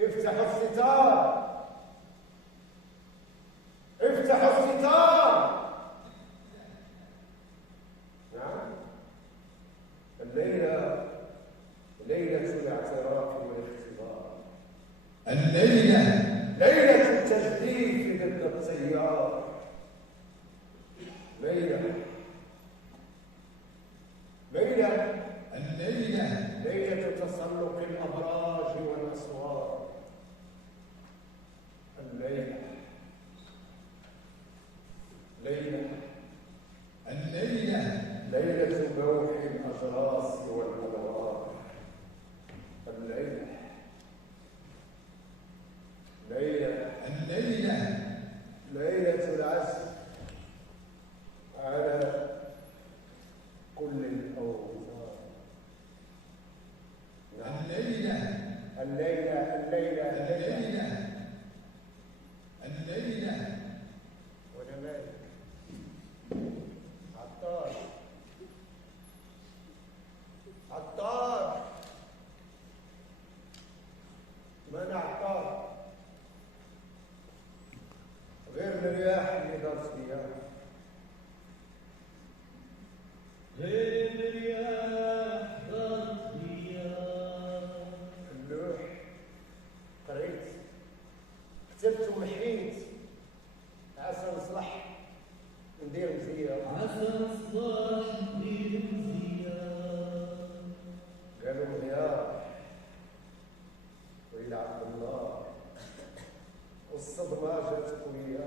افتحوا الستار، افتحوا الستار. نعم، الليلة ليلة الاعتراف والاختبار، الليلة ليلة التجديد ضد التيار، ليلة ليلة تسلق الأبراج والأسوار، الليلة ليلة نوح الأجراس والأنوار، الليلة ليلة العزم على كل الأوزار. الليلة وأنا مالك عطار من عطار غير الرياح اللي دارت فيها، اللوح قريت كتبت ومحيت، عسى نصلح ندير مزيان، قالوا مغيار ويلعب بالنار، والصدمة جات قوية،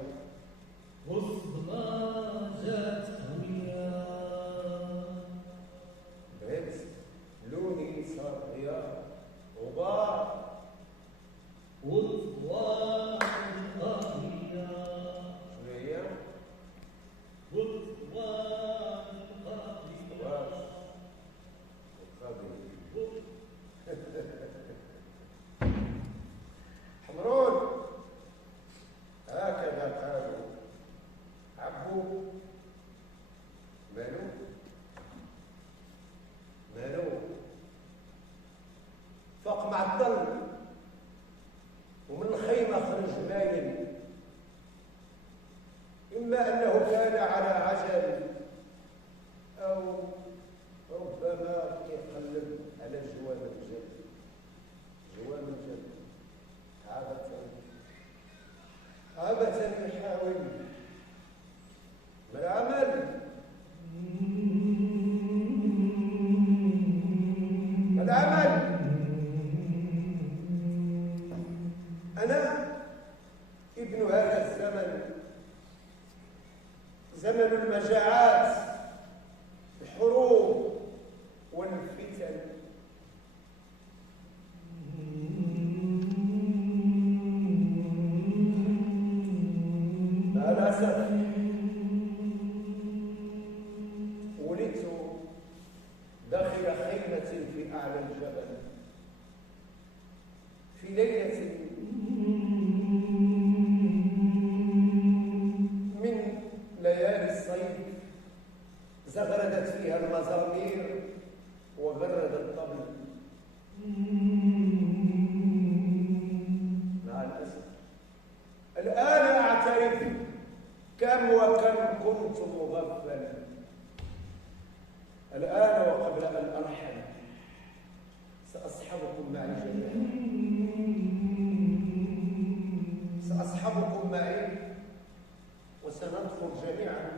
بهت لوني صار غيار، غبار وطوال الأغنياء، شنو هي؟ وطوال الأغنياء، حمرون هكذا قالوا، عبو مالو فوق معطل ومن الخيمة خرج مايل، إما أنه كان على عجل أو ربما يقلب على جوام الجد، عبثا يحاول ما العمل أنا ابن هذا الزمن، زمن المجاعات، الحروب والفتن، مع الأسف ولدت داخل خيمة في أعلى الجبل في ليلة من ليالي الصيف، زغردت فيها المزامير وغرد الطبل، مع الأسف الآن أعترف كم وكم كنت مغفلا، الآن وقبل أن أرحل سأصحبكم معي جميعا، سأصحبكم معي وسندخل جميعا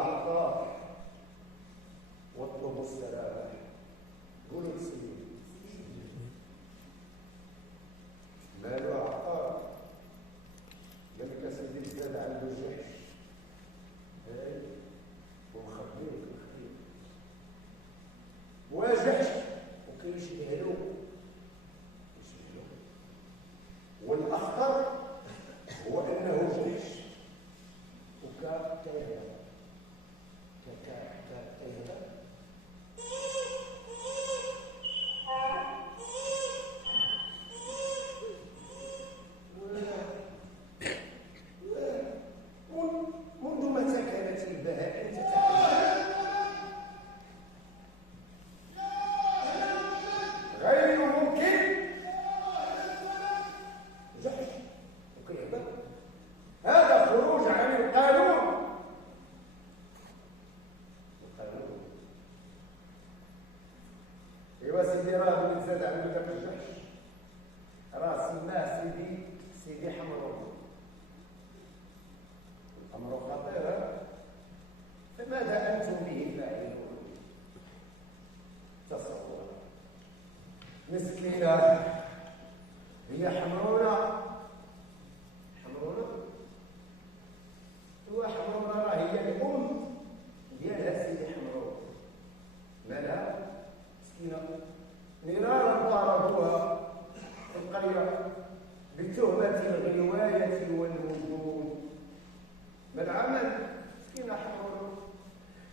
العطاء واطلبوا السلام. قولوا سيدي مالو عطاء قال لك سيدي زاد عنده جحش ومخبيه وكيخبيه وجحش وكيشبه له والاخطر هو انه جحش وكتيهبه منذ متى كانت البهائم تتكلم غير ممكن جحش وكيهبه هذا خروج عن القانون. ايوا سيدي راه اللي زاد عنده داك الجحش راه سماه سيدي حمرو. الامر خطير، فماذا انتم به فاعلون؟ تصور مسكينه هي حمرونه وحمرونه راه هي الام ديالها سيدي حمرو. مالها مسكينه مرارا ضربوها في القريه بتهمه الغوايه والوجود. ما العمل؟ مسكينه حمرونه.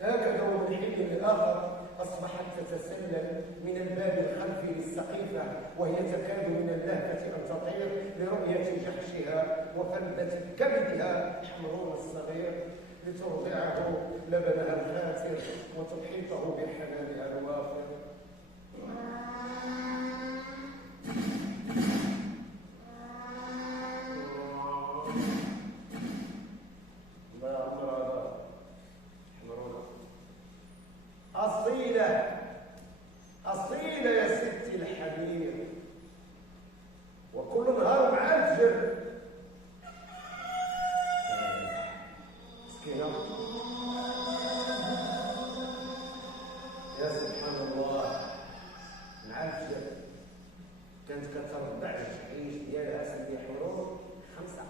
هكذا ومن حين لاخر اصبحت تتسلل من الباب الخلفي للسقيفه وهي تكاد من اللهفه ان تطير لرؤيه جحشها وفلة كبدها حمرون الصغير لترضعه لبنها الخاسر وتحيطه بحنانها الوافر. ما أمر هذا حمرون أصيلة يا ستي الحبيب وكل نهار مع الفجر. مسكينة يا سبحان الله مع الفجر كانت كترضع الجحيش ديالها سيدي حمرون 5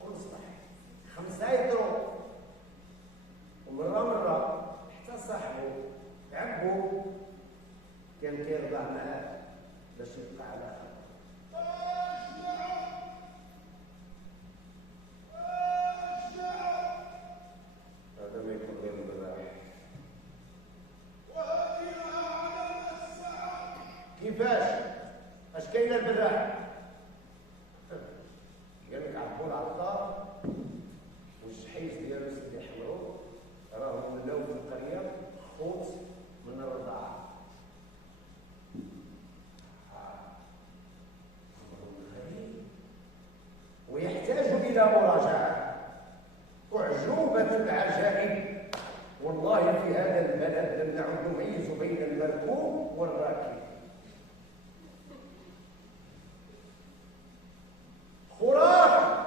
كل صباح 5 يضرب ومرة حتى صاحبه عبو كان كيرضع معاه باش يبقى على خير. هذا ما يكون غير البراح. كيفاش؟ اش كاينه البراح؟ قال لك عبوا العطار والجحيش ديالو سيدي حمرو راهم ولاو في القريه خوت من الرضاعه. ويحتاج إلى مراجعة. أعجوبة العجائب والله في هذا البلد لم نعد نميز بين المركوب والراكب. خرافة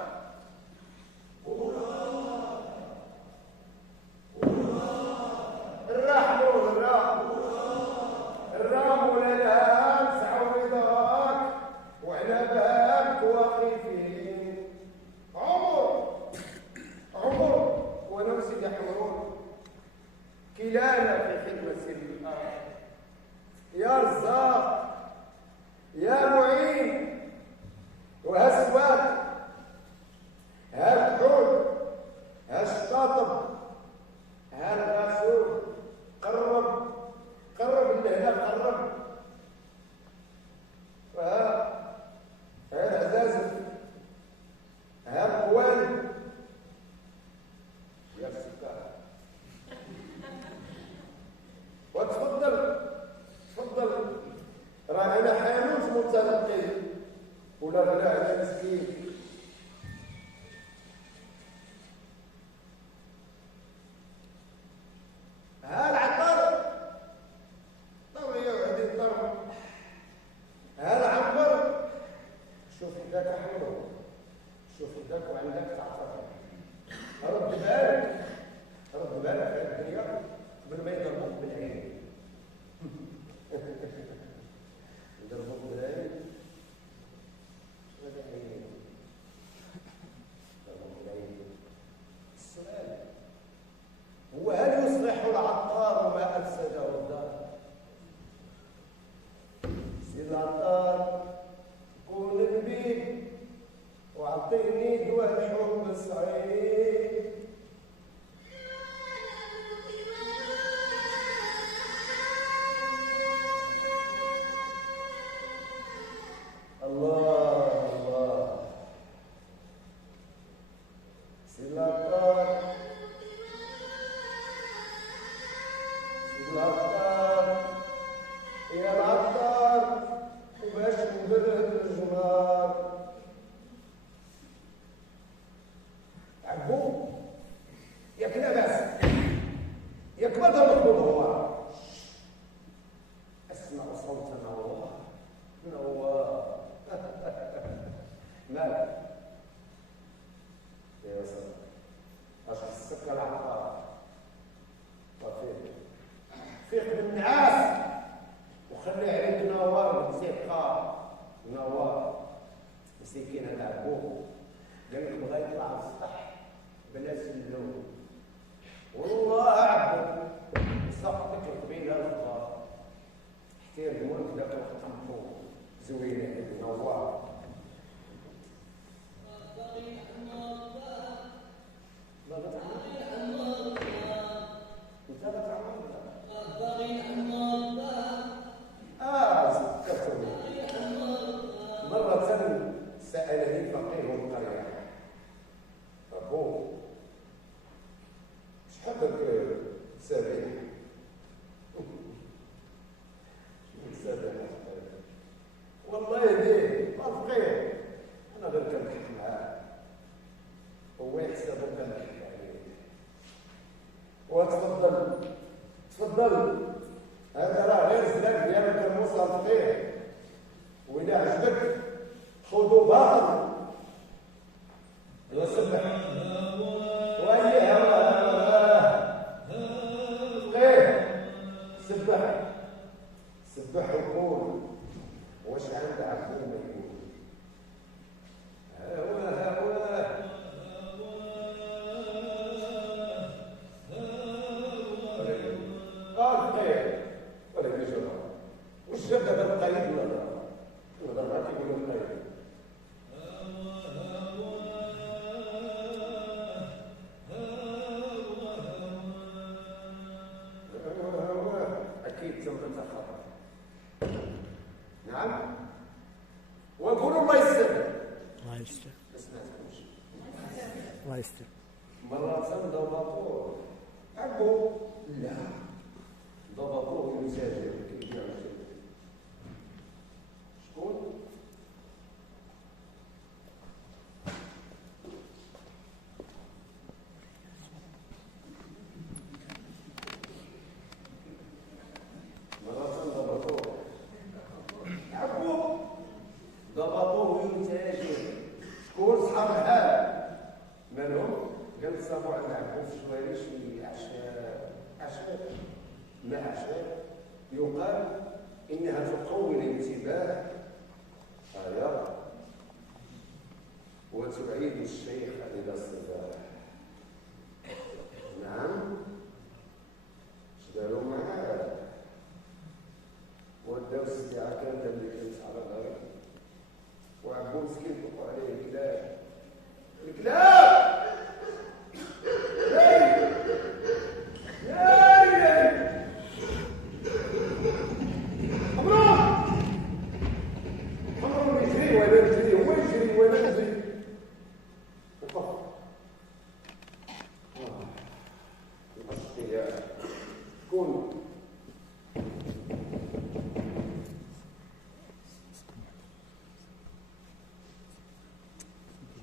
الرام ولا لها سعوا ضاك وعنبها كواقفين عمر وانا سيدي حمرون كلانا في خدمة سيدي الأرض. يا رزاق يا معين وها سواد ها الحوت ها الشاطب ها الغاسول قرب اللي هنا قرب ها العزازف ها القوال يا السكر وتفضل راه انا حانوت متلقي ولا غدا مسكين قبل ما يضربوك بالعين يضربوك بالعين هذا عين يضربوك بالعين. السؤال هو هل يصلح العطار ما أفسده الدار؟ سيد العطار كون نبيل وعطيني دواء الحب الصعيب. الله الله سيد العطار سيد العطار يا العطار وباش نبرد الجمار عبو ياك لاباس ياك ما ضرب هو اسمع صوت نوار نوار مالك يا صديقي اش خصك العطار طفيت فيق بالنعاس وخلي عليك نوار موسيقى نوار مسكين هذا عبوه قال لك بغا يطلع على السطح بلا سلوم والله عبد سقطك القبيله الخضار حتى الملك ذاك القمحو زوينه نوار ما غتعمل انت غتعمل ذكرتني مرة سألني فقيه القرية أبو شحالك سابع سابع والله يديه ما فقيه أنا غير كنضحك معاه هو يحسب كنضحك عليه وتفضل تفضل هذا راه غير سلاك ديالك الموصل فقيه وإذا عجبك خذوا باطل وسبح وأي فقيه سبح سبح وقول واش عند عبد ما يقول ها هو فقيه ولا يجرى وش جاب هذا القيد ولا ما تقولوا القيد اكيد تم الخطا. نعم وقولوا الله يستر الله يستر ما سمعتكمش الله يستر. مرات ضبطوه عبوا لا ضبطوه يساجر كيف يعمل شكون؟ مرات ضبطوه عبوا ضبطوه يتاجر شكون صحاب الحال؟ مالهم؟ قال صابوا عند عبو في شوارش في عشاء ما عشاء يقال إنها تقوي الانتباه وتبعيد الشيخ إلى الصباح. نعم شداروا معاه وداو الساعة كانت اللي كانت على الغرب وعبو مسكين طلقوا عليه الكلاب الكلاب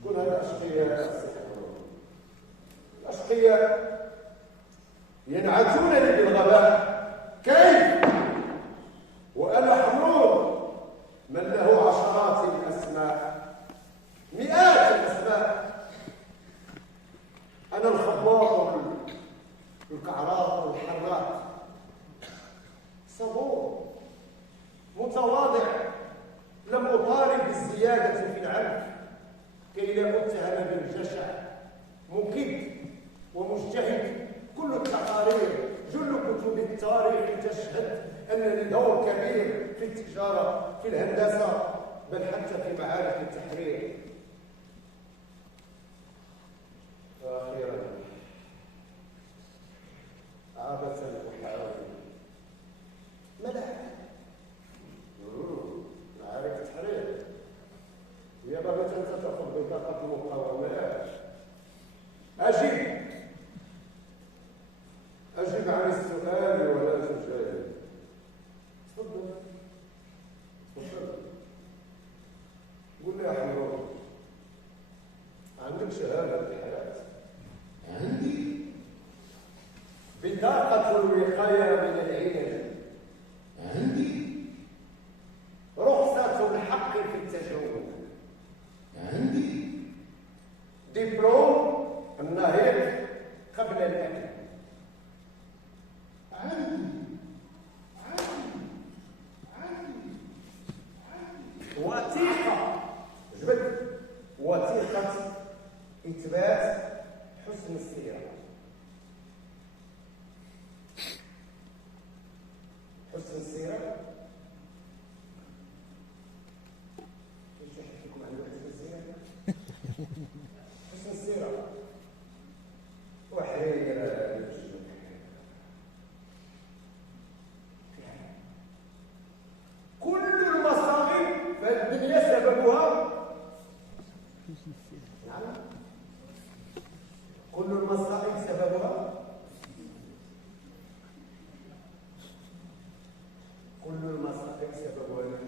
شكون هذا الأشقياء ينعتونني بالغباء كيف وأنا حمود من له عشرات الأسماء مئات الأسماء أنا الخباط الكعب الأعراض والحرات، صبور متواضع، لم أطالب بالزيادة في العمل كي لا أتهم بالجشع، مكد ومجتهد. كل التقارير جل كتب التاريخ تشهد أن لي دور كبير في التجارة، في الهندسة، بل حتى في معارك التحرير. أخيرا عابثا أحاول ملاحق معارك التحرير، يا بغيت أنت تأخذ بطاقة المقاومات. أجب عن السؤال ولا تجادل. تفضل قول لي يا حمرو، عندك شهادة الحياة؟ عندي بطاقة الوقاية من العلاج، عندي رخصة الحق في التجول، عندي دبلوم النهيض قبل الأكل، وثيقة جبد وثيقة إثبات حسن السيرة. حسن السيرة ايش يحكيكم عن حسن السيرة؟ حسن السيرة وحرير كل المصائب فالدنيا سببها نعم، كل المصائب سببها، كل المصائب سببها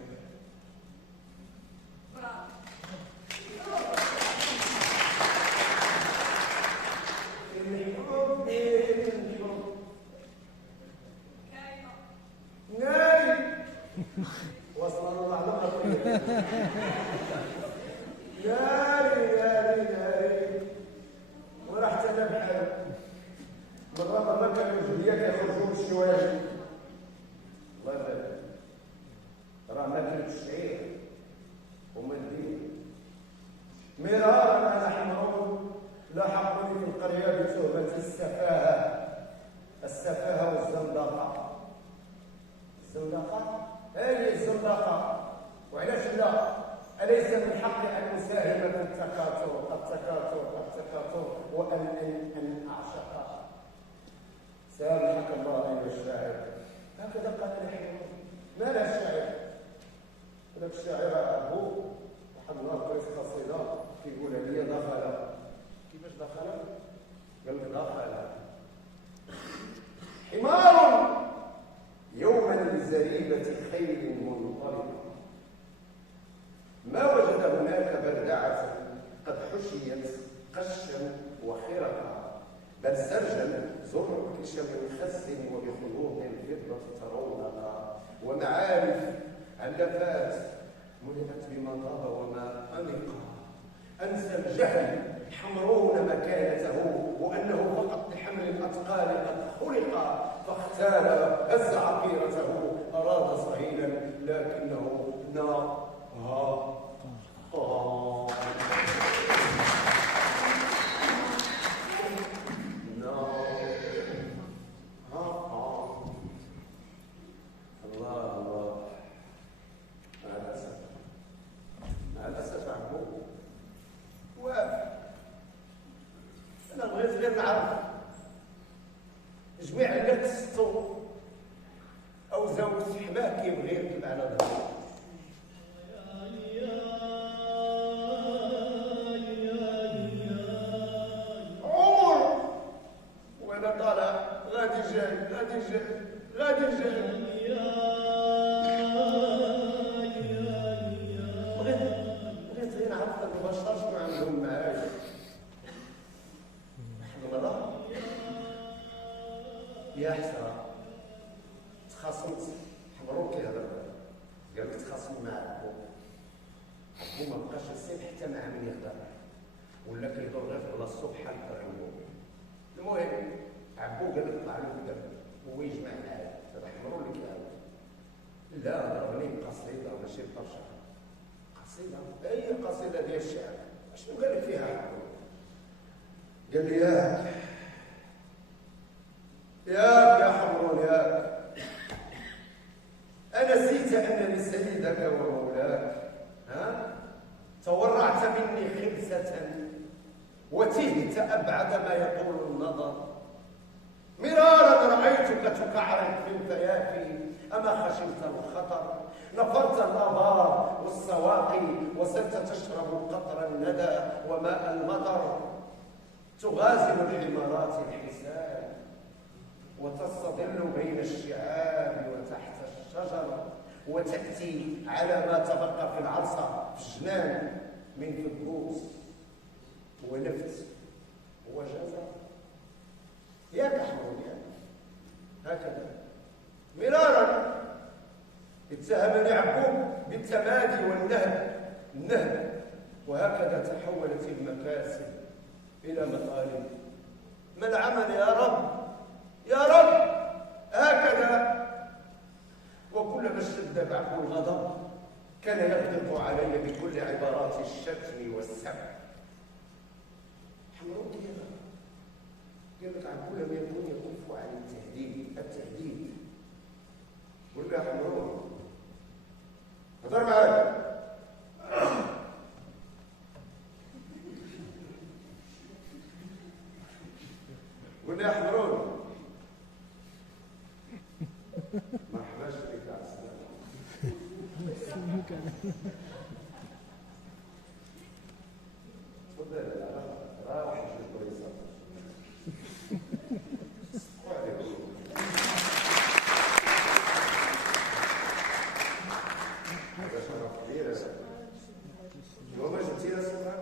وصل الله على خير. ناري ورحت انا بحال مرة كانوا الجهيات يخرجوا من الشواجي، الله يبارك راه ماكلة الشعير وما الدين. مرارا انا حمرو لاحقوني في القرية بتهمة السفاهة والزندقة. الزندقة هذه الزندقة، وعلاش لا؟ أليس من حقي أن أساهم في التكاثر وأن أعشق؟ سامحك الله أيها الشاعر. هكذا قال الحكيم. ما لا الشاعر؟ هذاك الشاعر أبوه واحد النهار قريت قصيدة كيقول لي دخل. كيفاش دخل؟ قال لك دخل حمار يوما لزريبة خيل منطلقة، ما وجد هناك بردعة قد حشيت قشا وخرقا، بل سرجا زركش من خس وبخيوط الفضة ترونها، ومعارف علفات ملئت بما طاب وما أنقى. أنسى الجهل حمرون مكانته، وأنه فقط لحمل الأثقال قد خلق، فاختال هز عقيرته، أراد صهيلا لكنه نار. الله مع الأسف عمو أنا بغيت غير نعرف جميع اللي تسطو أو زوج حماه كيبغي يركب على ظهره. عمر وأنا طالع غادي جاي بغيت غير نعرف هاد البشر شنو عندهم معايا. مرة يا حسرة تخاصمت حمرو كيهضر قال لك تخاصم مع عمو ما بقاش يصيب حتى مع من يهضر، ولا كيدور غير في بلاصتو بحال الرمو. المهم عبو قال لك طلع له الدم هو يجمع العالم هذا حمرو اللي كيعاود لا ضربني قصيده ماشي برشا قصيده اي قصيده ديال الشعر شنو قال لك فيها حمرو قال لي ياك يا حمرون ياك أنسيت أنني سيدك ومولاك تورعت مني خبثة وتهت أبعد ما يقول النظر مرارا رأيتك تكعرك في الفيافي أما خشمت الخطر نفرت الآبار والسواقي وصرت تشرب قطر الندى وماء المطر تغازل الحمارات الحسان وتستظل بين الشعاب وتحت الشجر وتأتي على ما تبقى في العرصة في الجنان من فدوس ونفت وجزر ياك حمود هكذا مرارا اتهمني عبوب بالتمادي والنهب وهكذا تحولت المكاسب إلى مطالب ما العمل يا رب يا رب هكذا وكلما اشتد بعض الغضب كان يغدق علي بكل عبارات الشتم والسب حمرون قال لك عن كل ما يكون يكف عن التهديد قل له حمرون هضر معايا قل له حمرون مرحباش بك على السلامة تفضل راح شوف كويسة هذا شرف كبير اليوم جبتي يا سلام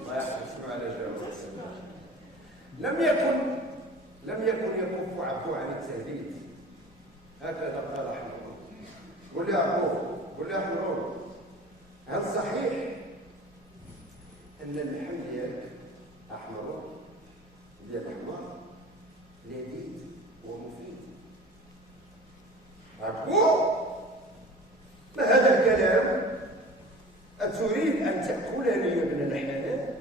الله يحفظكم على جواب لم يكن يكف عبو عن التهديد هكذا قال حمرون قل لي عبو قل لي حمرون هل صحيح ان اللحم ديالك احمر ديال الحمار لذيذ ومفيد عبو ما هذا الكلام اتريد ان تاكلني يا ابن الحلال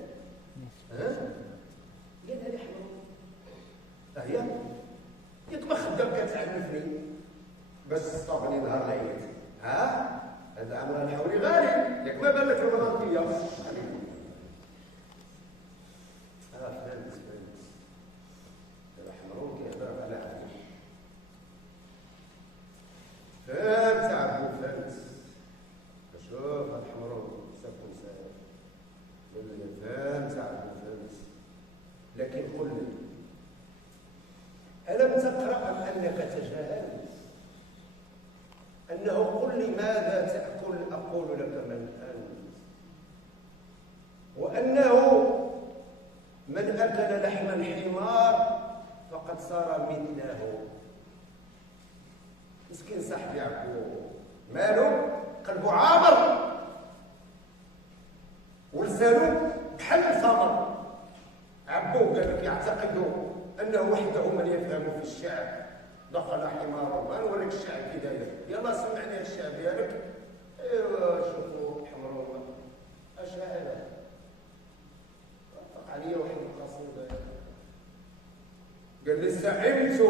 قال لي حمرون هي ياك ما خدام كتعنفني باش تصطابني نهار العيد هذا عمر الحوري غالي ياك ما بان لك رمضان فيا فهمت دابا حمرون كيهضر على عبد فهمت عبدو فهمت شوف هاد حمرون ساكن ساهل قال لي فهمت عبدو فهمت لكن قل لي ألم تقرأ أم أنك تجاهلت أنه قل لي ماذا تأكل أقول لك من أنت وأنه من أكل لحم الحمار فقد صار مثله مسكين صاحبي عبدو ماله قلبه عامر ولسانه بحال الثمر عبو قال لك يعتقدوا أنه وحده من يفهم في الشعب دخل حمار ما نوريك الشعب كي داير يلا سمعني الشعب ديالك ايوا شوفوا حمرون اش هذا طق عليا واحد القصيده قال لي سئمت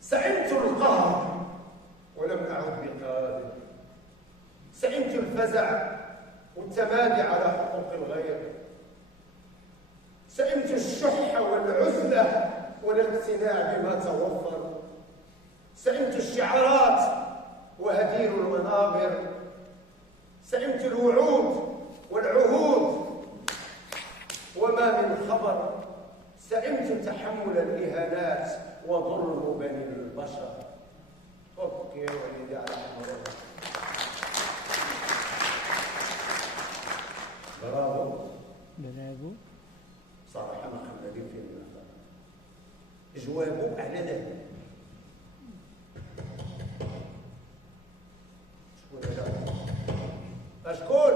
سئمت القهر ولم أعد بقادر سئمت الفزع والتمادي على حقوق الغير سئمت الشح والعزلة والاقتناع بما توفر سئمت الشعارات وهدير المنابر سئمت الوعود والعهود وما من خبر سئمت تحمل الإهانات وظلم بني البشر اوكي وليدي على حمرون برافو صراحة ما خلاني في المنطقة جوابه على ذلك اشكون؟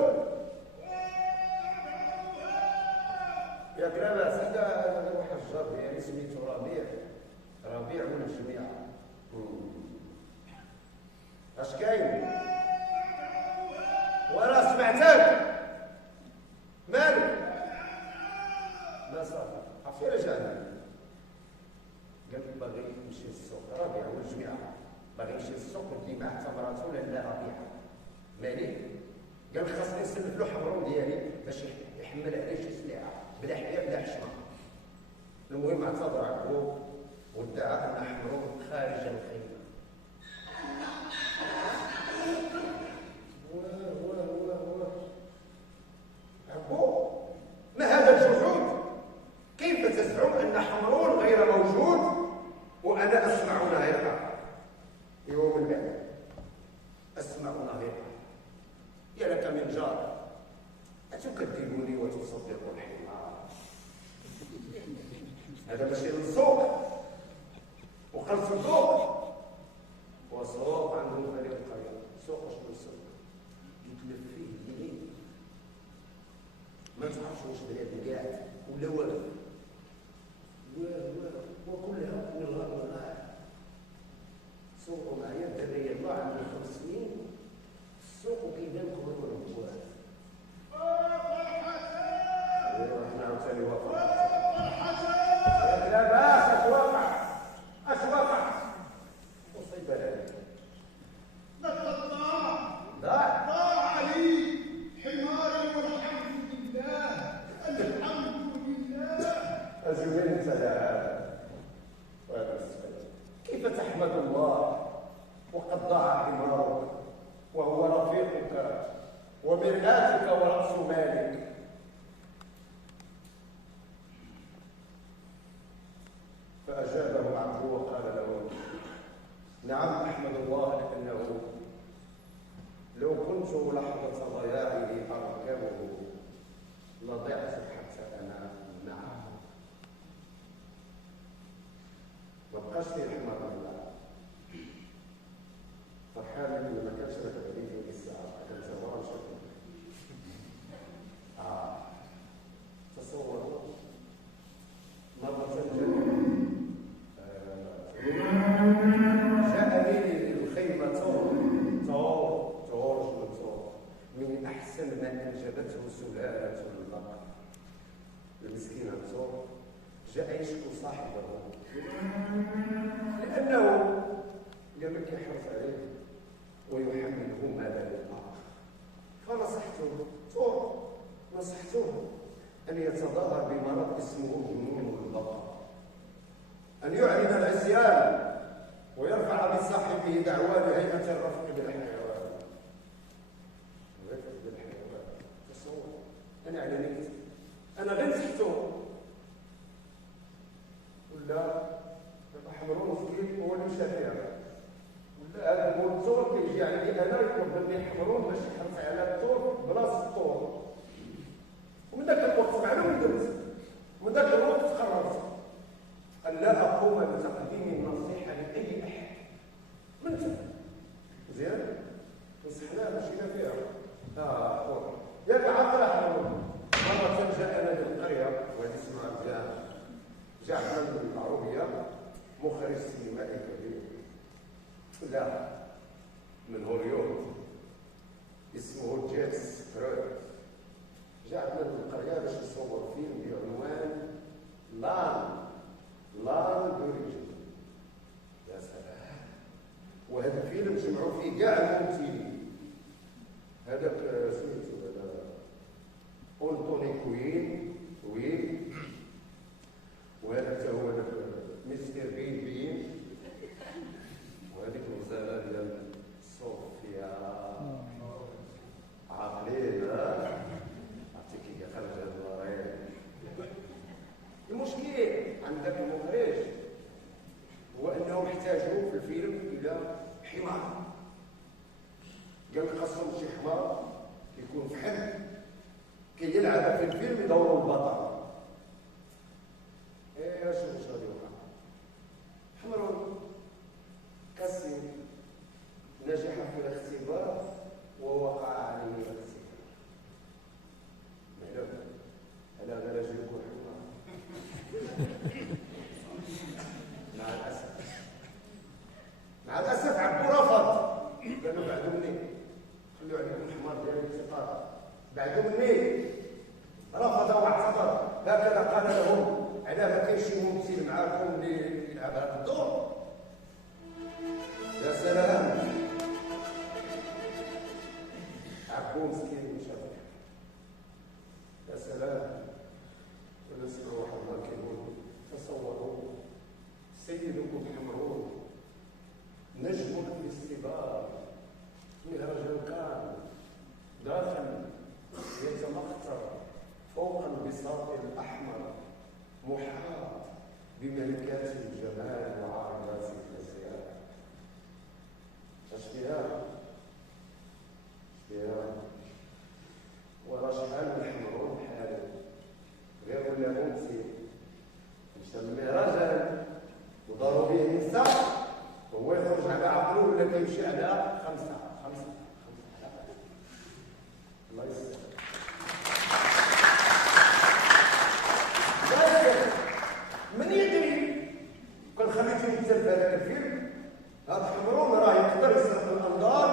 ياك لاباس هذا واحد الجار ديالي سميتو ربيع من الجميع. اش كاين؟ وراه سمعتك مالك؟ لا صافي عرفتي علاش جانا؟ قال لي باغي يمشي للسوق. ربيع من الجميع باغي يمشي للسوق ودي معاه تمراته لالا ربيعه ماليه. قال لي خاصني نسلف له حمرون ديالي باش يحمل عليه شي سلعه بلا حياه بلا حشمه. المهم اعتذر عنه وادعى ان حمرون خارج الخيمه. عبو ما هذا الجحود؟ كيف تزعم ان حمرون غير موجود وانا اسمع نهيقه يوم البعث؟ اسمع نهيقه يا لك من جار أتكذبوني وتصدقوا الحمار؟ هذا ماشي للسوق وقال صندوق وسوق عندهم فريق القريه. سوق شنو السوق؟ يتلف فيه اليمين ما تعرفش واش بلاد قاعد ولا واقف وكلها والله سوقوا معايا الدريه الله عنده 5 سنين السوق وكيبان كبر الابواب. احنا عاوتاني واقف لا باس. اش واقع مصيبه هذه. ضاع علي حماري والحمد لله. الحمد لله. أزمنت لها كيف تحمد الله وقد ضاع حمارك وهو رفيقك ومرآتك ورأس مالك؟ فأجابه عبده وقال له نعم أحمد الله لأنه لو كنت لحظة ضياعه أركبه لضعت حتى أنا معه. ما بقاش فيه حمار الله فرحان منه ما كانش لك في الساعة كان زمان شكله. تصوروا مرة جاءني الخيمة تور من أحسن ما أنجبته سلالة البقر. المسكين تور جاء يشكو صاحبه لأنه قال لك يحرص عليه ويحمله ماذا للآخر. نصحته أن يتظاهر بمرض اسمه جنون البقر، أن يعلن العصيان ويرفع بصاحبه دعوى لهيئة الرفق بالحيوان. تصور أنا أعلنت أنا غير نصحته ولا حمرون صغير هو اللي مشى فيها ولا هذا هو الطور كيجي عندي انا يطلب مني حمرون باش يحرص على الطور بلاصه الطور. ومن ذاك الوقت معلوم درت ومن ذاك الوقت قررت ان لا اقوم بتقديم النصيحه لاي احد. من مزيان نصحناه مشينا فيها. ياك عاقل حمرون. مره جاءنا للقريه وهذه اسمها مزيان جعفر بن العربية مخرج سينمائي كبير لا من هوليوود اسمه جيمس كروي. جعفر من القرية باش يصور فيلم بعنوان لان دوريجن. يا سلام. وهذا الفيلم جمعوا فيه كاع الممثلين. هذاك سميتو هذا أنتوني كوين وهذا هو مستر بين وهذيك الغزاله ديال صوفيا عقليه عرفتي كي خرج هذا الورايا. المشكل عند ذاك المخرج هو انهم احتاجوا في الفيلم الى حمار. قال لك خاصهم شي حمار كيكون فحل كي يلعب في الفيلم يدوروا البطل. شوف غادي يوقع. حمرون كاسين نجح في الاختبار ووقع عليه الاختبار. بعد مني رفض واعتذر. هكذا قال لهم: علاه ما كاينش شي ممثل معاكم اللي يلعب هذا الدور؟ يا سلام، عبو مسكين مشافي. يا سلام، ونسأل روح الله كيقول: تصوروا سيدكم حمرون نجم في السباق، مهرج كان داخل يتمخطر فوق البساط الأحمر، محاط بملكات الجمال وعارضات الأزياء. اشتياق ورا شحال من حمرون حاله غير ولا ممثل يسمي رجل وضرب به نساء، هو يخرج على عقله ولا كيمشي على خمسة حلقات. الله يسلمك. من يدري كان خليته يمثل في هذاك الفيلم؟ هذا حمرون راه يقدر يسرق الانظار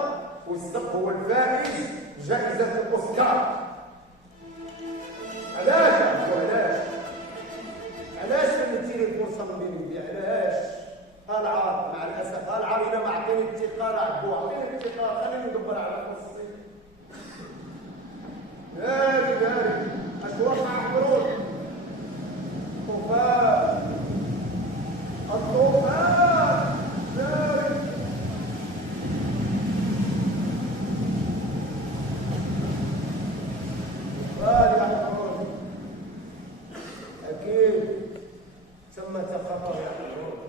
ويسرق هو الفائز جائزة الأوسكار. علاش خليتيني الفرصة من بين يدي؟ علاش؟ العار مع الأسف، العار إلا ما عطيني الثقة راه عبو، عطيني الثقة خليني ندبر على نفسي. ناري اش وقع حمرون؟ طوفان، الطوفان ناري. يا حمرون أكيد ثمة خطر يا حمرون.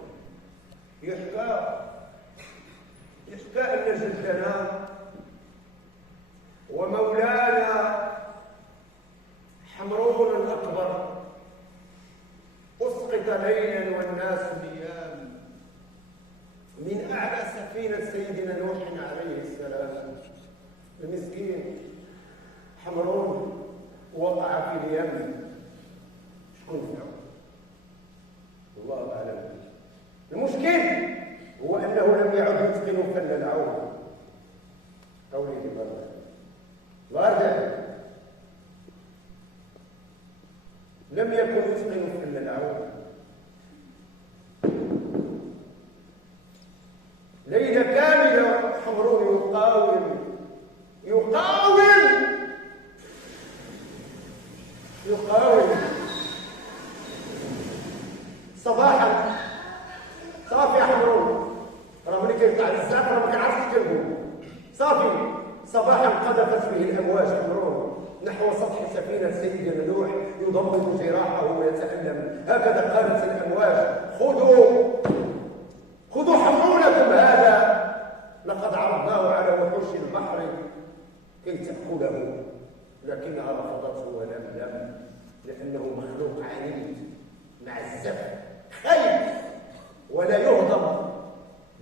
يحكى أن جدنا ومولانا حمرون الأكبر أسقط ليلا والناس نيام من أعلى سفينة سيدنا نوح عليه السلام. المسكين حمرون وقع في اليم. شكون فيهم؟ الله أعلم. المشكل هو أنه لم يعد يتقن فن العون. قولي ببرد وارجع، لم يكن يتقن فن العون. ليلة كاملة حمرون يقاوم صباحا. صافي يا حمرون، راه ملي كيطلع للزعف راه ما كنعرفش كنقول. صافي صباحا قذفت به الامواج حمرون نحو سطح سفينه سيدنا نوح يضمد جراحه ويتالم. هكذا قالت الامواج: خذوا حمرونكم هذا، لقد عرضناه على وحوش البحر كي تاكله، لكنها رفضته ولم لانه مخلوق عنيد معزف خايف ولا يهضم،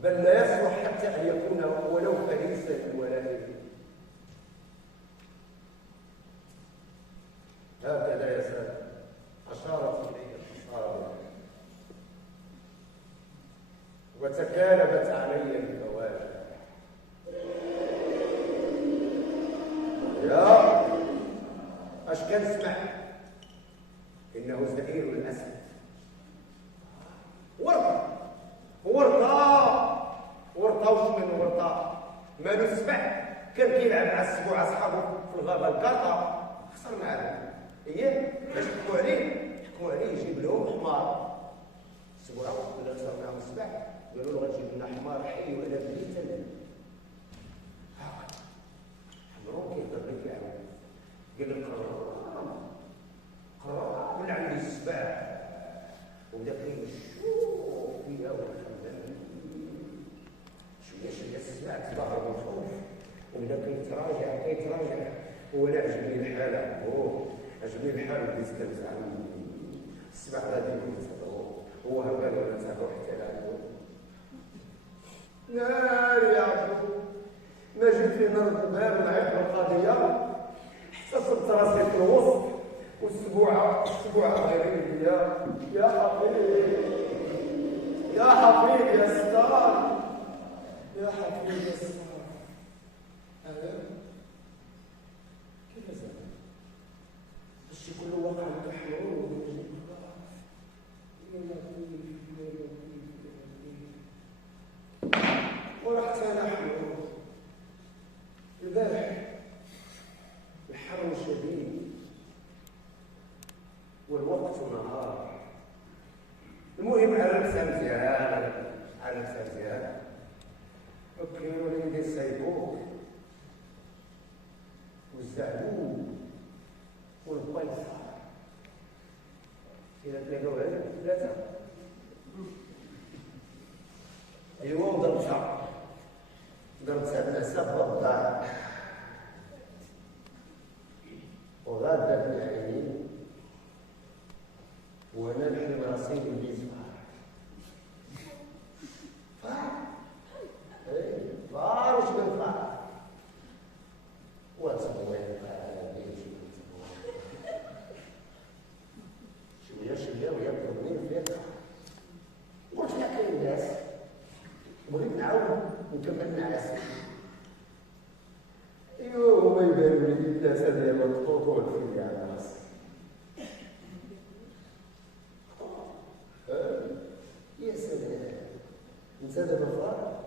بل لا يصلح حتى ان يكون ولو فريسا للولاء. هكذا يا سادة اشارت اليه الاصابع وتكالبت علي الكواكب. يا اش كنسمع؟ انه زئير الاسد. ورطه وش من ورطه؟ مالو السبع كان كيلعب مع السبوع اصحابه في الغابه الكارطه، خسر معاه. اييه باش حكموا عليه يجيب لهم حمار. السبوع ولا خسر معاهم السبع، قالوا له غتجيب لنا حمار حي ولا ميت. حمرون كيهضر لك يعاود قال لك قرر من عندي السبع وبدا كيشوف فيها والخدام شويه السبع تظهر بالخوف وبدا كيتراجع ولا عجبني الحال عجبني الحال بديت كنزعل. السبع غادي يتهضروا هو هبال ولا تهضروا حتى لعبوا. ناري يا عبدو ما جيت في نرد الباب ونعيط بالقضيه حتى صبت راسي في الوسط والسبوعه غيرين يا حفيظ يا ستار يا حفيظ يا ستار. كيف زعما وغادة في العينين وانا نحلم راسي اللي صغار فار وش من فار وتصبوين شويه ويطلبني فيها قلت يا كاين الناس بغيت نعاود نكمل نعاس ايوا هما يبانوا لي الناس ديال الطفول في على راسي يا سلام انت دابا فار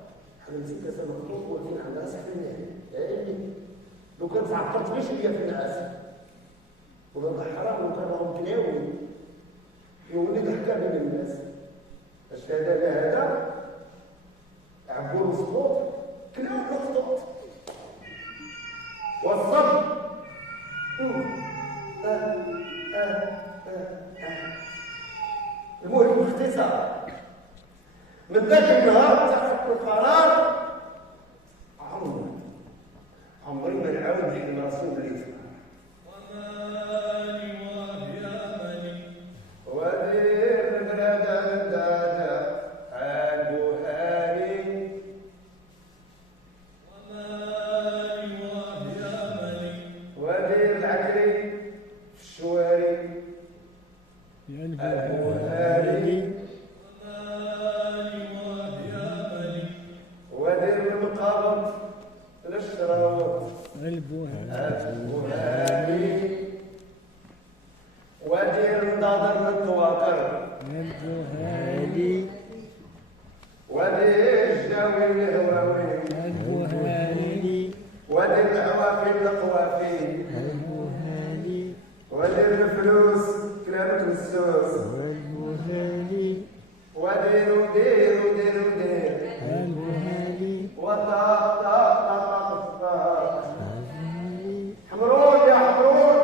حلمتي كاس مخطوط ولكن عند راسك في النهايه لو كنت عقلت غير شويه في النعاس ولا حرام لو كان راهم كلاوي يولي ضحكه بين الناس اش هذا عبور الصوت كلاو الخطوط والصبر المهم باختصار من ذاك النهار تاخذ القرار عمري ما نعاود نحلم راسي اللي ودير البلاد دادا البهاري ودير العكري في الشواري البهاري ودير المقابض للشراوط البهاري ودير النظر للطواقر البهاري ودير الجاوي الهواوي البهاري ودير العوافي القوافي البهاري ودير الفلوس كلامك للسوس البهاري ودير البهاري وطاق طاق حمرون يا حمرون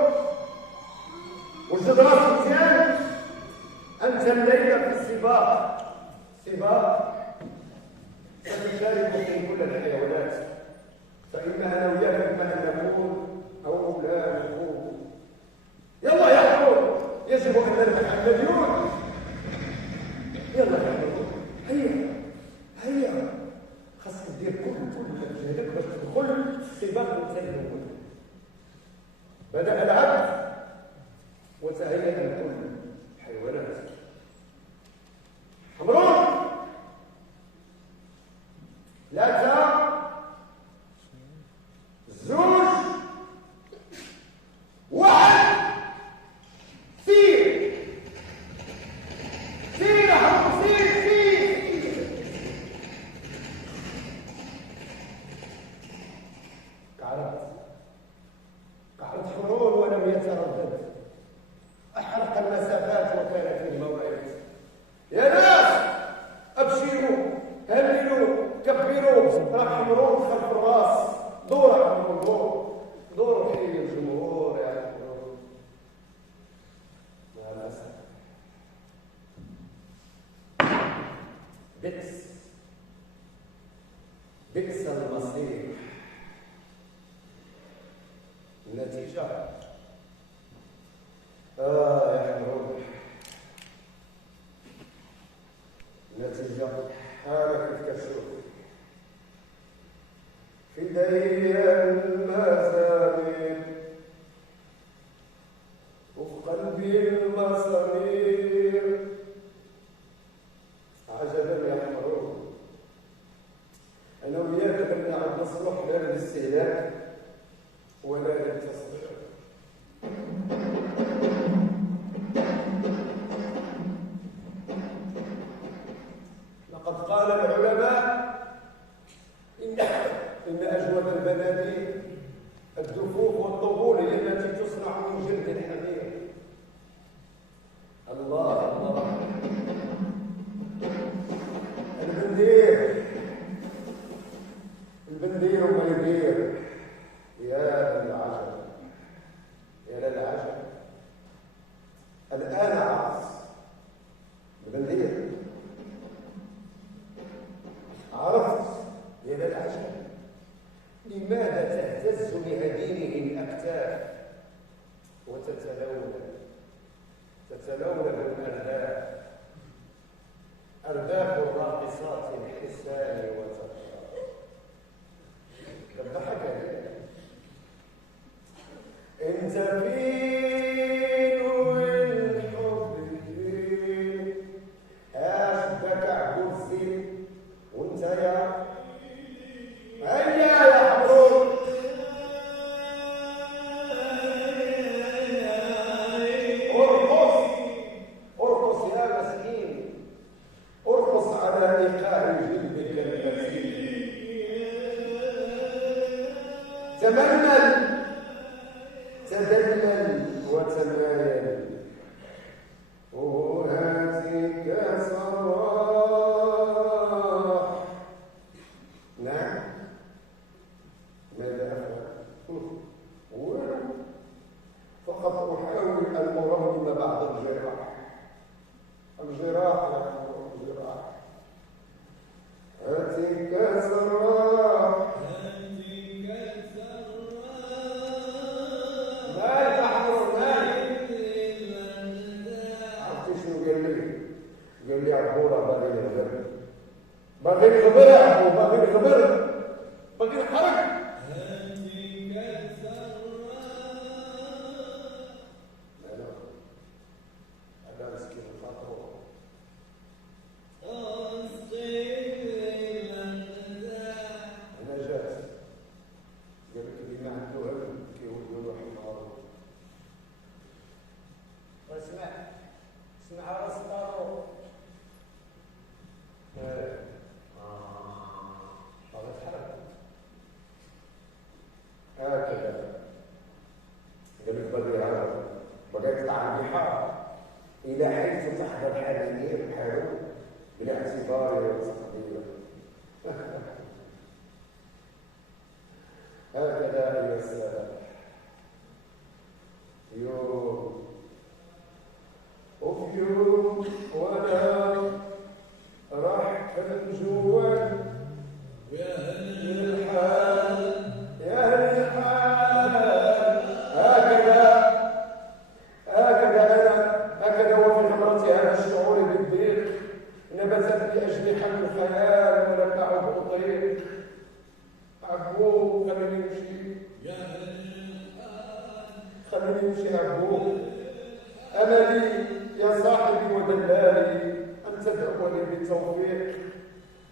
وجد راسك مزيان انت الليله في السباق سنشارك في كل الحيوانات فاما انا وياك اما نكون او لا نكون يلا يا حمرون يجب ان نتحملون يلا يا حمرون هيا خاصك دير كل مجهودك باش تدخل السباق وتسلم بدأ العبد وتهيأ لكل الحيوانات حمرون ثلاثة زوج واحد سير يا حمرون سير قعدت حمرون ولم يتردد أحرق المسافات وكان في الموعد يا ناس أبشروا هللوا كبروا راه حمرون خلف الراس دور حمرون دور حين الجمهور يا حمرون مع الأسف بئس المصير النتيجة يا حمرون النتيجة حالك كالشوف في ديا المزامير وفي قلبي المصامير عجبا يا حمرون أنا وياك كنا عاد نصلح لا للاستهلاك ولا للتصديق لقد قال العلماء إن أجود البناديل الدفوف والطبول هي التي تصنع من جلد الحمير الله البندير وما يدير يا للعجب الآن عرس البندير عرفت يا للعجب لماذا تهتز لهديره الأكتاف وتتلون الأرداف، أرداف الراقصات الحسان وترشا. كالضحك انت فين والحب فين، اشدك عبود الزين وانت يا هيا يا حبوب ارقص يا مسكين، ارقص على ايقاع جلدك المسكين. تدلل وتمايل وهاتك صراح. نعم ماذا أفعل؟ فقط أحاول أن أرمم بعض الجراح يا الجراح. هاتك صراح قال لي عبورة باغي الخبر يا عبو، باغي الخبر، باغي الحرق. هذا مسكين الخاطر أنا جات قال لك اللي ما عنده علم كيولوا له حمار. اسمع راس طارو هكذا قال لك بدري هذا بدأت تطعن بحار إلى حيث تحضر حاليين بحاله بالاعتبار والتقدير. هكذا يا السلام. يوم وفي يوم وانا راح الجوال يا أهل الحال هكذا وفي غمرتي هذا الشعور بالضيق نبتت بأجنحة الخيال ولمعه الطريق. عبوه خليني نمشي، خليني نمشي عبوه. أملي يا صاحبي ودلالي أن تدعوني بالتوفيق.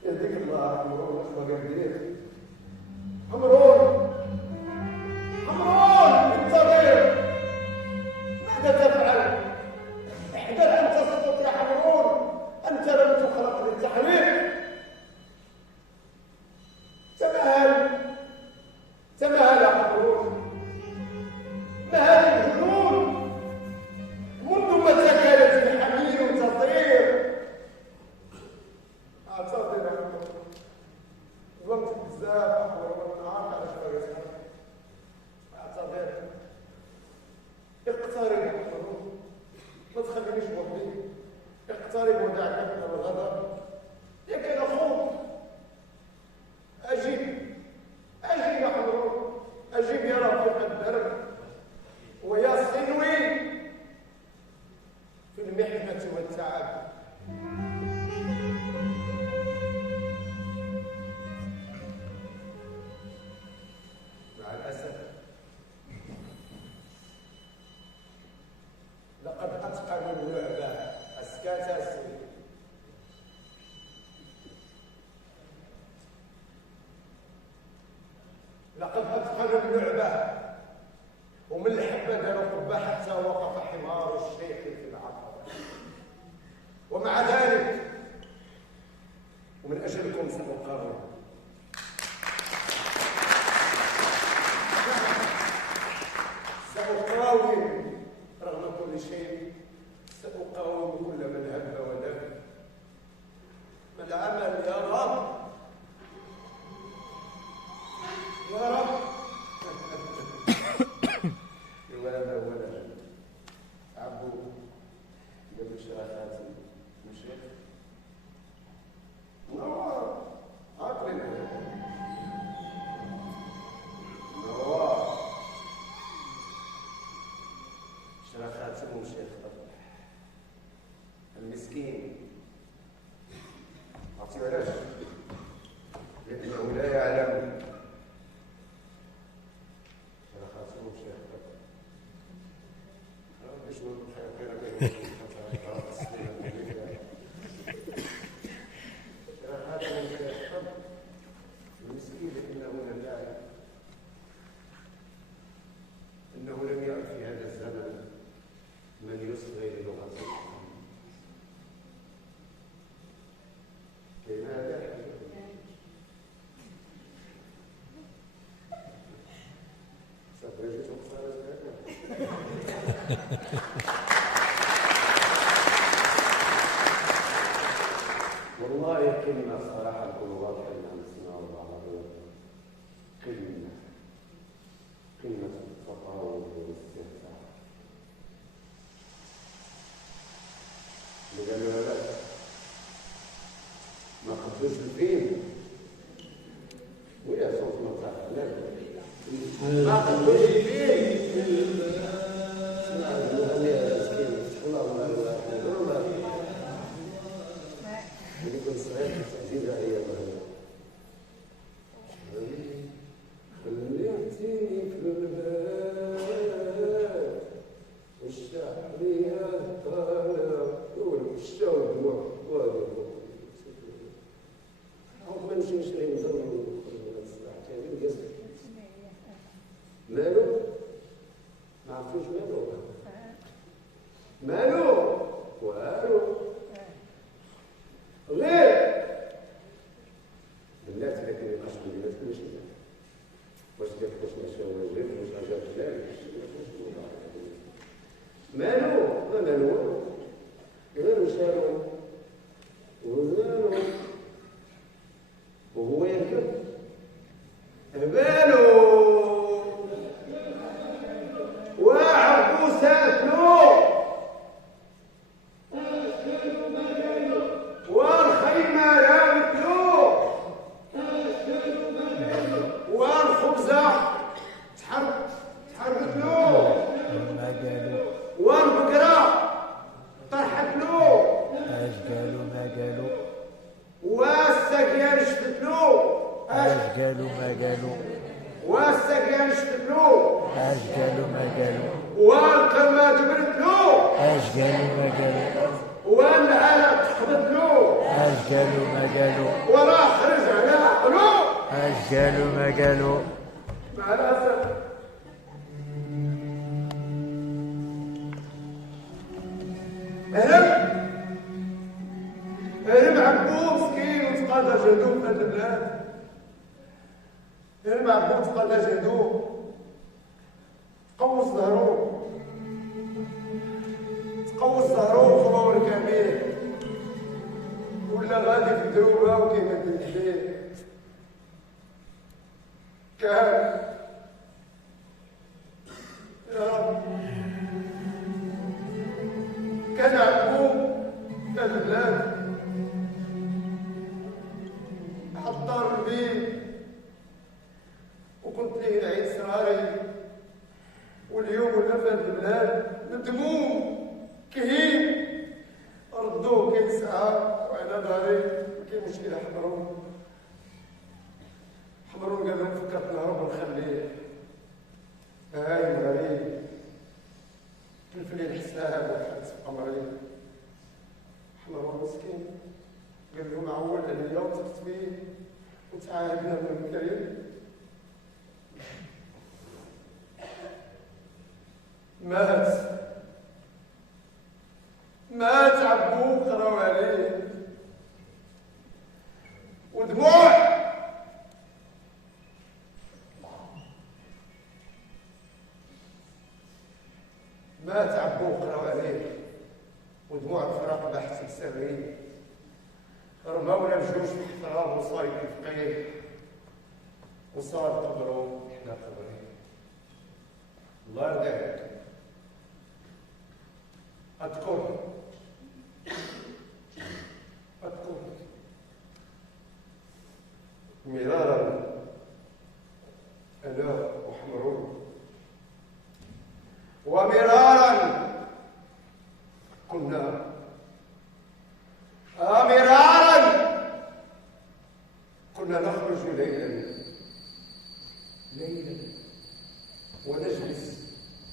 يهديك الله حمرون، اش باغي ندير؟ حمرون بالطريق ماذا تفعل؟ احذر أن تسقط يا حمرون، أنت لم تخلق للتحريق. تمهل يا حمرون، ما هذه الجنون؟ منذ متى كانت الحمير تطير؟ اعتذر يا حمرون، ظلمت بزاف وانا عارف علاش باغي تحرك. اعتذر، اقترب يا حمرون، ما تخلينيش بوحدي. اقترب ودعك من الغضب. ياك انا خوف. اجب يا حمرون، اجب يا رفيق الدرب ويا صنوي في المحنة والتعب. مع الأسف لقد أتقنوا اللعبة. أسكات السن لقد أتقنوا اللعبة، ومن الحبة داروا قبة حتى وقف حمار الشيخ في العقبة. ومع ذلك ومن أجلكم سأقاوم، رغم كل شيء. سأقاوم كل من هب ودب. ما العمل يا رب؟ يا رب ولا عبو قبل شراكاتي مشيخ نور عطري راحتهم شيخ المسكين. عرفتي علاش؟ لأنه لا يعلم راحتهم شيخ باش نقول خير راحتهم شيخ المسكين لأنه لم يعلم أنه لم يعد في هذا الزمن من يصغي للغته. لماذا؟ سأخرجتم خارج والله كلمة صراحة نكون واضحين عن السماء والعربية، كلمة التطاول والاستهزاء. اللي قالوا لا ما خدوش الفيلم ويا صوت مطلع ما خدوش الفيلم. يكون صغير تأثير عليا خليتيني في الباب والشعرية طالع والشاو دموع عاود ما نمشي نشري نضرب الصباح كامل يزن مالو ما عرفتوش مالو والو غير بالله تلاتين يقاش بالله كلش واش داك واش نشاو غير واش عجب ذلك مالو ما مالو غير شارو وزانو وهو يركب هبالو وعبوساتو قالوا مع الأسف هرب عبود مسكين وتقاضى جهدو في هاد البلاد. هرب عبود تقاضى جهدو تقوص ظهرو فرور كامل ولا غادي في دروبه وكيما قلت ليه كان يا رب كان عقوب في البلاد حضر بيه وكنت ليه العيد سراري واليوم ولا في البلاد مدموم كهين ردوه كي ساعة وعلى داري كي مشكلة حضرون قال لهم فكرت نهرب ونخليه هاي غريب كيف لي الحساب والحدث قمري حضرون مسكين قال لهم عول عليا وثقت بيه وتعاهدنا من الكريم مات عبوه قراو عليه ودموع مات عبوه قراو عليه ودموع الفراق بحث السري رماونا بجوج في الحرام وصايد الفقيه وصار قبره احنا قبري الله يرضيك أذكر مرارا أنا وحمرون ومرارا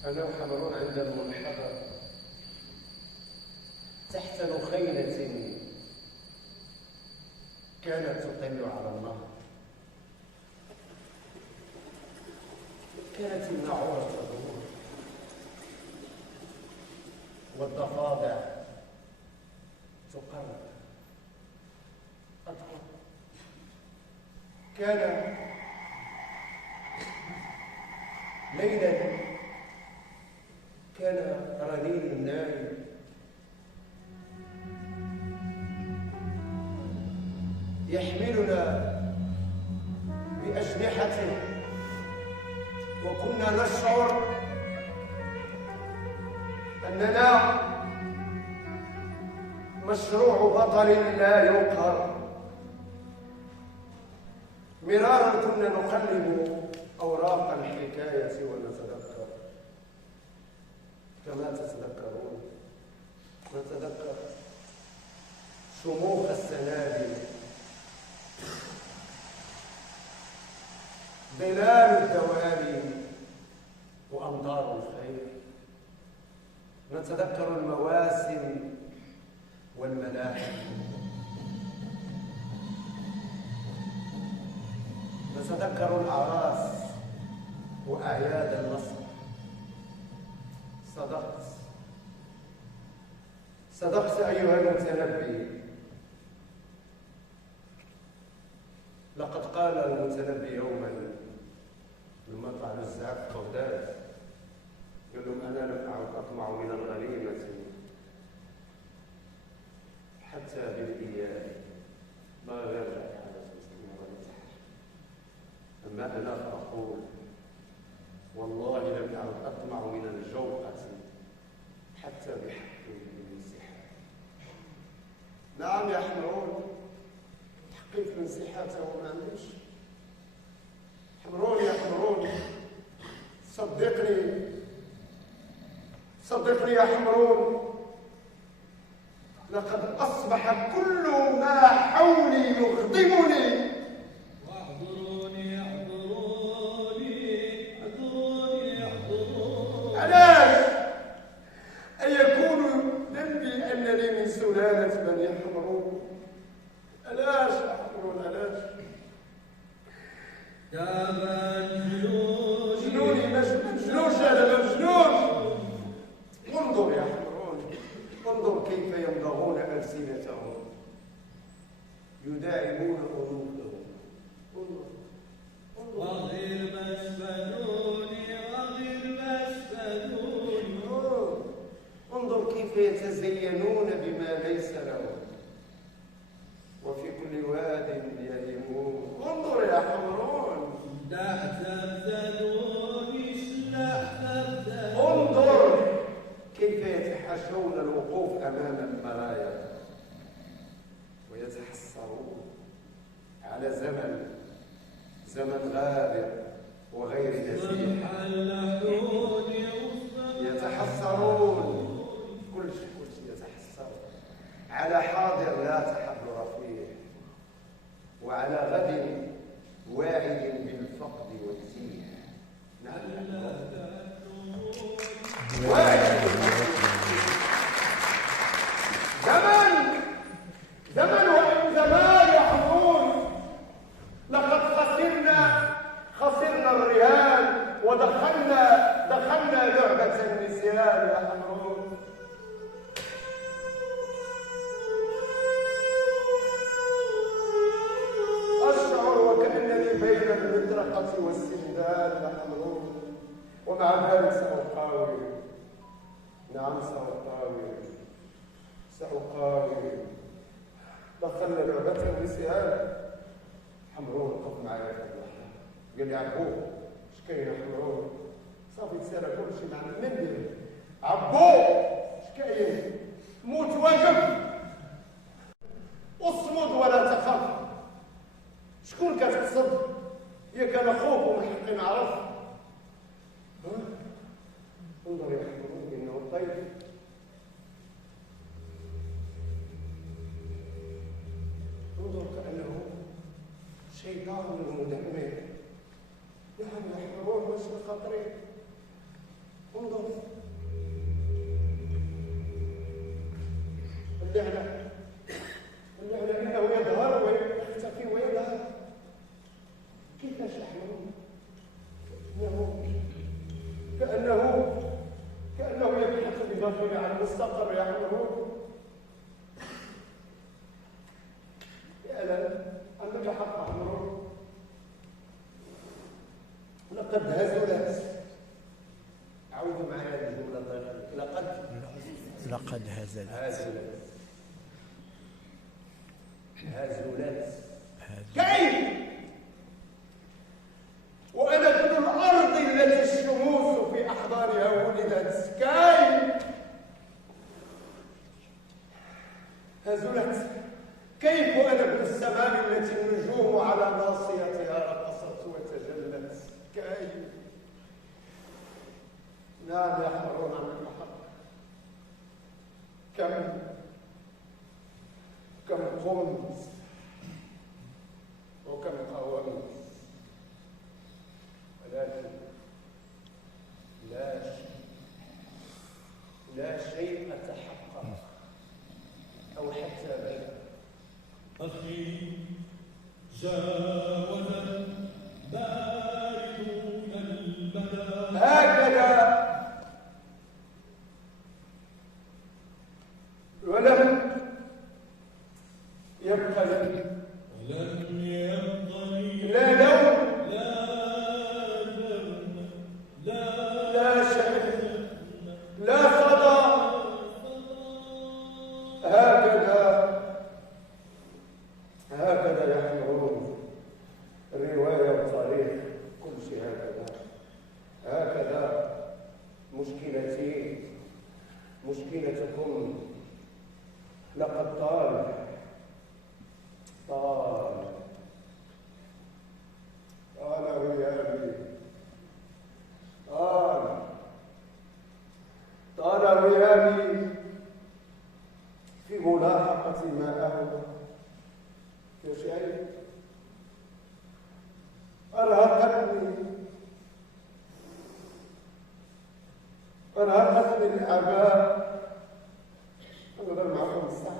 أنا وحمرون عند المنحدر تحت نخيلة كانت تطل على النهر. كانت النعورة تدور والضفادع تقرب. كان ليلا كان رنين النايم يحملنا بأجنحته، وكنا نشعر أننا مشروع بطل لا يقهر. مرارا كنا نقلب أوراق الحكاية ونتذكر كما تتذكرون، نتذكر شموخ السنابل، ظلال الدوالي وأمطار الخير، نتذكر المواسم والملاحم، نتذكر الأعراس وأعياد النصر. صدقت أيها المتنبي. لقد قال المتنبي يوما لما طعنوا الزعف في بغداد، قال لهم أنا لم أعد أطمع من الغنيمة حتى بالإياب ما غير على المسلمين والمسحر. أما أنا فأقول والله لم أعد أطمع من الجوقة حتى بحق الانسحاب. نعم يا حمرون، تحقيق الانسحاب هو ما عنديش. حمرون يا حمرون، صدقني يا حمرون، لقد أصبح كل ما حولي يغضبني. علاش؟ أن يكون ذنبي أنني من سلالة بني حمرون. علاش يا حمرون علاش؟ يا مجنون جنوني مجنون أنا مجنون. انظر يا حمرون، انظر كيف يمضغون ألسنتهم يداعبون أنوفهم. وغير مسفنوني انظر كيف يتزينون بما ليس لهم وفي كل واد يهيمون. انظر يا حمرون، انظر كيف يتحاشون الوقوف أمام المرايا ويتحسرون على زمن غابر وغير نزيه. يتحسرون كل شيء يتحسرون على حاضر لا تحضر فيه، وعلى غد واعد بالفقد والتيه. زمن وإن زمان يا حمرون، لقد خسرنا الرهان ودخلنا لعبة النسيان يا حمرون. أشعر وكأنني بين المطرقة والسندان يا حمرون، ومع ذلك سأقاوم. نعم سأقاوم. دخلنا لعبة النسيان. حمرون قف معايا في اللحظة، قال لي عبو اش كاين يا حمرون؟ صافي تسالى كلشي مع المندل. عبو اش كاين؟ موت واقف، اصمد ولا تخف. شكون كتقصد؟ ياك انا خوك ومن حقي نعرف. انظر يا حمرون انه الطيف. انظر كأنه شيطان مدمر. نعم يا حمرون، مش بخاطري. انظر اللعلة إنه يظهر ويختفي ويظهر. كيف يحمل؟ كأنه يبحث بظهره عن مستقر يحمله. يعلم أنك حق عمره. لقد هزلت. عودوا معي هذه الجملة الطريقة. لقد هزلت. كيف؟ وأنا ابن الأرض التي الشموس في أحضانها ولدت. كيف؟ هزلت. كيف وأنا ابن السماء التي النجوم على ناصيتها رقصت وتجلت. كيف؟ نعم يحمرون عن البحر. كم قمت وكم قاومت، ولكن لا شيء تحقق أو حتى بدا. أخي جاوز باردون البلد هكذا ولم يبق لي لا لون لا شيء لا صدى. هكذا يحملون الرواية والتاريخ كل شيء هكذا مشكلتي مشكلتكم. لقد طال غيابي طال غيابي في ملاحقة ما أهوى. يا شيء أرهقتني الآباء. أنا معكم الصح.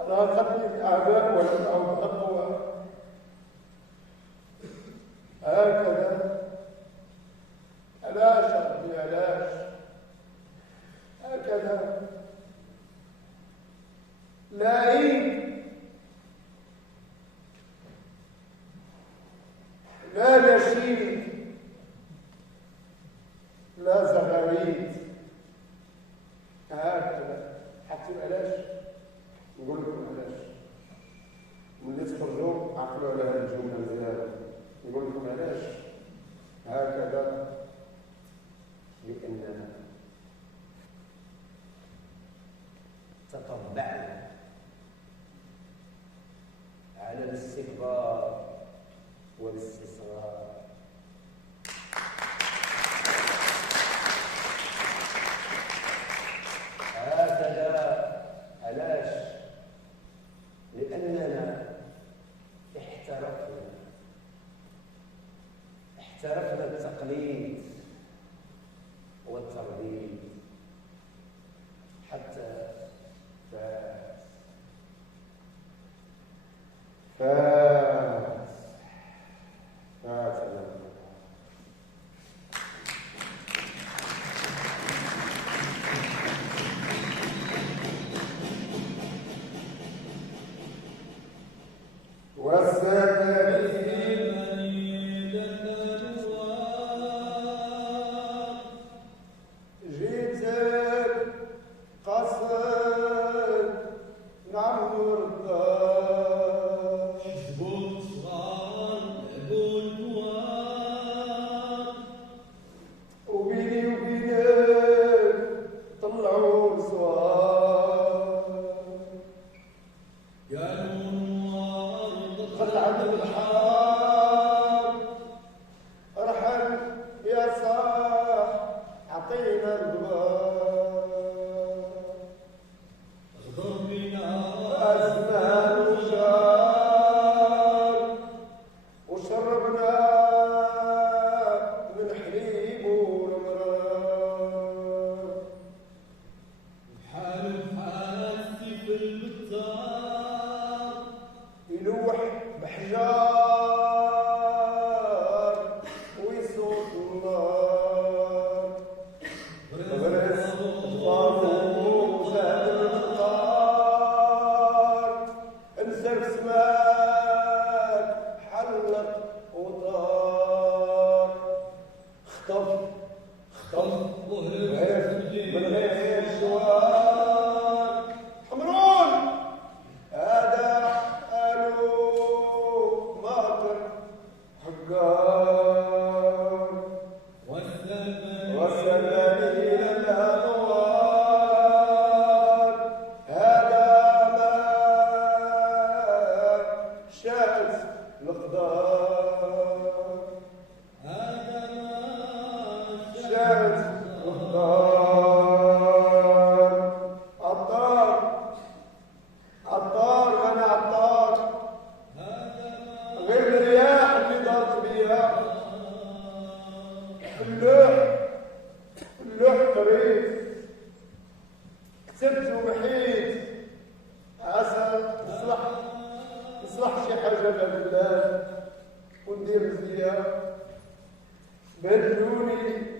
أرهقتني الآباء ولم أعد أقوى. هكذا علاش ربي علاش هكذا لا عيد لا نشيد لا زغاريد. هكذا حتى علاش نقول لكم علاش ملي تخرجوا عقلوا على هذه الجمله مزيان. نقول لكم علاش هكذا، لأننا تطبعنا على الاستكبار والاستصغار. هكذا علاش؟ لأننا احترفنا التقليد والترديد حتى فات جئت خطف ظهر من غير شوار حمرون هذا قالوا ماطر حقار والسلام إلى الأنوار هذا ما شاءت الأقدار شاءت الأقدار عطار أنا عطار غير الرياح اللي دارت بيها اللوح قريت كتبت ومحيت عسى يصلح شي حاجه لله وندير مزيان بدلوني